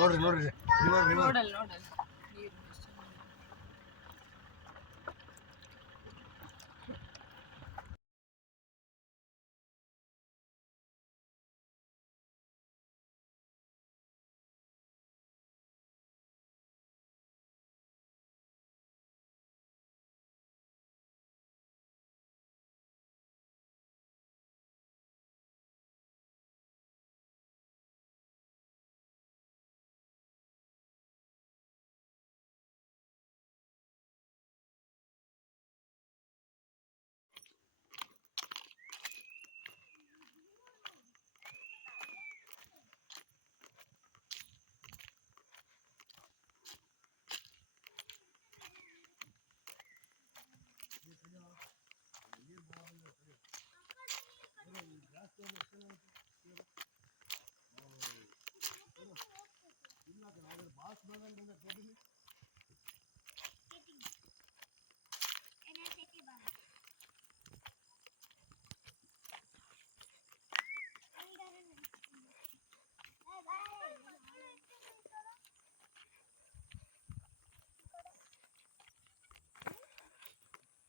ನೋಡ್ರಿ ನೋಡ್ರಿ nodal nodal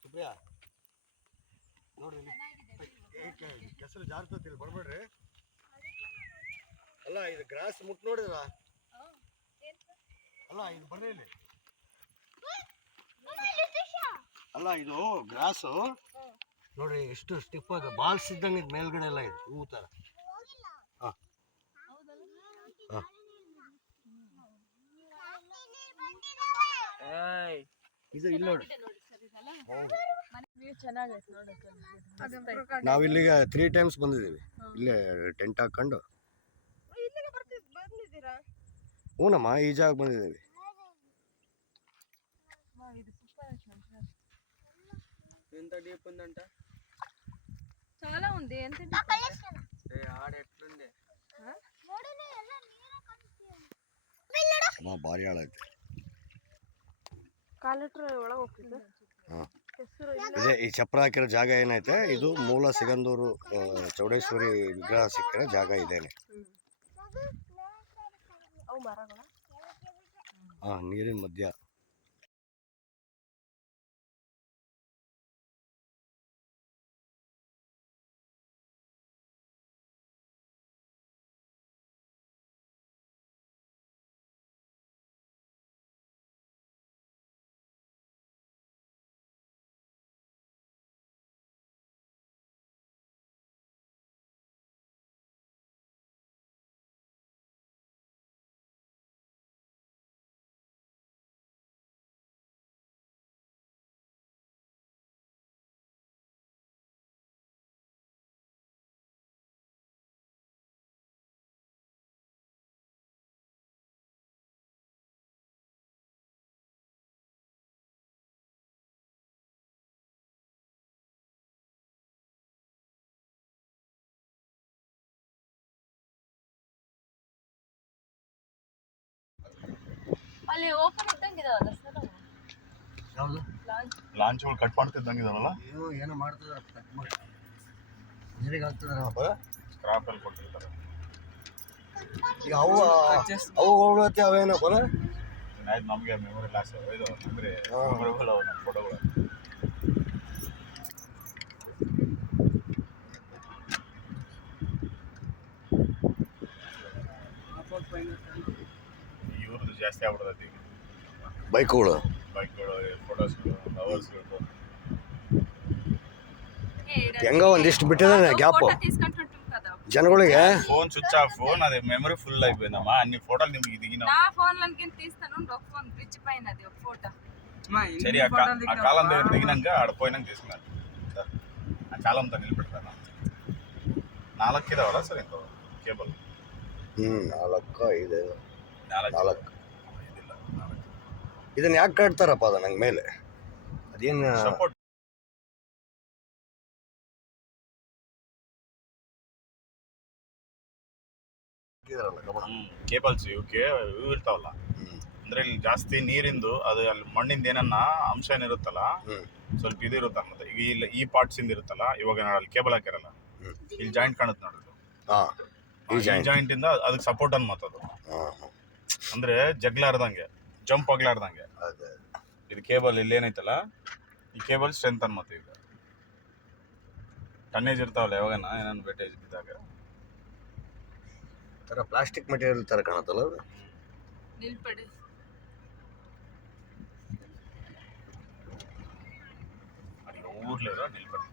ಸುಬ್ರಿಯಾ ನೋಡ್ರಿ ಕೆಸರು ಜಾರ್ತತಿಲ್ಲ ಬರ್ಬೇಡ್ರಿ. ಅಲ್ಲ ಇದು ಗ್ರಾಸ್ ಮುಟ್ ನೋಡಿದ್ರ ಅಲ್ಲ ಇದು ಬರ್ರಿ ಇಲ್ಲಿ. ಅಲ್ಲ ಇದು ಗ್ರಾಸು ನೋಡ್ರಿ ಎಷ್ಟು ಸ್ಟಿಪ್ ಅದು ಬಾಲ್ಸ್ ಇದ್ದಂಗೆ ಇದು ಮೇಲ್ಗಡೆ ಎಲ್ಲ ಇದೆ ಹೂ ತರ. ಇದು ಇಲ್ಲಿ ನೋಡಿ ನಾವು ಇಲ್ಲಿಗೆ 3 times ಬಂದಿದ್ದೀವಿ. ಇಲ್ಲೇ ಟೆಂಟ್ ಹಾಕೊಂಡು ಹೂನಮ್ಮ ಈ ಜಾಗ ಬಂದಿದ್ದೀವಿ. ఎంత డీప్ ఉందంట? చాలా ఉంది. ఎంత ఆడ ఎట్లుంది? ಭಾರಿ ಆಳೈತೆ. ಇದೇ ಈ ಚಪ್ರ ಹಾಕಿರೋ ಜಾಗ ಏನೈತೆ ಇದು ಮೂಲ ಸಿಗಂದೂರು ಚೌಡೇಶ್ವರಿ ವಿಗ್ರಹ ಸಿಕ್ಕಿರೋ ಜಾಗ ಇದೇನೆ. ನೀರಿನ ಮಧ್ಯ ಅಲ್ಲಿ ಓಪನ್ ಇದ್ದಂಗಿದಾವಲ್ಲ ಸರ್. ಯಾವುದು ಲಾಂಚ್ಗಳು ಕಟ್ ಮಾಡ್ತಿದ್ದಂಗಿದಾವಲ್ಲ. ಏನೋ ಮಾಡ್ತಿದ್ದಾರೆ ಕಟ್ ಮಾಡಿ ನೀರಿಗೆ ಹಾಕ್ತಿದಾರಪ್ಪ. ಸ್ಕ್ರಾಪ್ ಅಲ್ಲಿ ಕೊಟ್ಟಿರ್ತಾರೆ. ಈಗ ಅವು ಹೋಗುತ್ತೆ ಅವೇನಪ್ಪ. ಆಯ್ತು ನಮಗೆ ಮೆಮೊರಿ ಲಾಸ್ ಇದು ಮೆಮೊರಿ ಮೆಮೊರಿಗಳು ಅವು ನಮ್ಮ ಫೋಟೋಗಳು. ಇವ್ರದ್ದು ಜಾಸ್ತಿ ಆಗ್ಬಿಡ್ತೈತಿ ಈಗ ಬೈಕ್ಗಳು ಫೋಟೋಸ್ಗಳು ಲವರ್ಸ್ಗಳು. ಹೆಂಗ ಒಂದಿಷ್ಟು ಬಿಟ್ಟಿದ್ದಾನೆ ಗ್ಯಾಪ್ ಜನಗಳಿಗೆ. ఫోన్ స్విచ్ ఆఫ్ ఫోన్ అది మెమరీ ఫుల్ అయిపోయిందమ్మా. అన్ని ఫోటోలు నిಮಗೆ దిగినా నా ఫోన్ లోకి తీస్తాను. ఒక ఫోన్ బ్రిడ్జ్ పైన అది ఒక ఫోటో. సరే ఆ కాలం దగ్గర దిగినాక ఆడ పోయినాక తీసుకున్నాను. ఆ కాలంతో నిలబెడతాను. 4 ಇದಾವಲ್ಲ ಸರ್ ಇಂಥವು ಕೇಬಲ್? 4 5 4 ಇದಿಲ್ಲ. ಇದನ್ನ ಯಾಕೆ ಕಟ್ತಾರಪ್ಪ ಅದ ನಂಗೆ ಮೇಲೆ ಅದೇನು ಸಪೋರ್ಟ್ ಕೇಬಲ್ಸ್ ಇವಕ್ಕೆ ಇವು ಇರ್ತಾವಲ್ಲ. ಅಂದ್ರೆ ಇಲ್ಲಿ ಜಾಸ್ತಿ ನೀರಿಂದು ಅದು ಅಲ್ಲಿ ಮಣ್ಣಿಂದ ಏನನ್ನ ಅಂಶ ಏನಿರುತ್ತಲ್ಲ ಸ್ವಲ್ಪ ಇದು ಇರುತ್ತಲ್ಲ. ಮತ್ತೆ ಈಗ ಇಲ್ಲಿ ಈ ಪಾರ್ಟ್ಸ್ ಇಂದ ಇರುತ್ತಲ್ಲ. ಇವಾಗ ಅಲ್ಲಿ ಕೇಬಲ್ ಹಾಕಿರಲ್ಲ, ಇಲ್ಲಿ ಜಾಯಿಂಟ್ ಕಾಣುತ್ತೆ ನೋಡಿದ್ರು. ಈ ಜಾಯಿಂಟ್ ಇಂದ ಅದಕ್ಕೆ ಸಪೋರ್ಟ್ ಅನ್ ಮಾತದು. ಅಂದ್ರೆ ಜಗ್ಲಾರ್ದಂಗೆ ಜಂಪ್ ಆಗ್ಲಾರ್ದಂಗೆ. ಅದೇ ಇದು ಕೇಬಲ್ ಇಲ್ಲಿ ಏನೈತಲ್ಲ, ಈ ಕೇಬಲ್ ಸ್ಟ್ರೆಂತ್ ಮತ್ತೆ ಈಗ ಟನ್ನೇಜ್ ಇರ್ತಾವಲ್ಲ ಯಾವಾಗನ ಏನಾದ್ರು ವೇಟೇಜ್ ಇದ್ದಾಗ. ಥರ ಪ್ಲಾಸ್ಟಿಕ್ ಮೆಟೀರಿಯಲ್ ಥರ ಕಾಣುತ್ತಲ್ಲ ಅದು. ನಿಲ್ಪಡೆ ಅಲ್ಲಿ ಊರ್ಲಿರೋ ನಿಲ್ಬಟ್ಟು.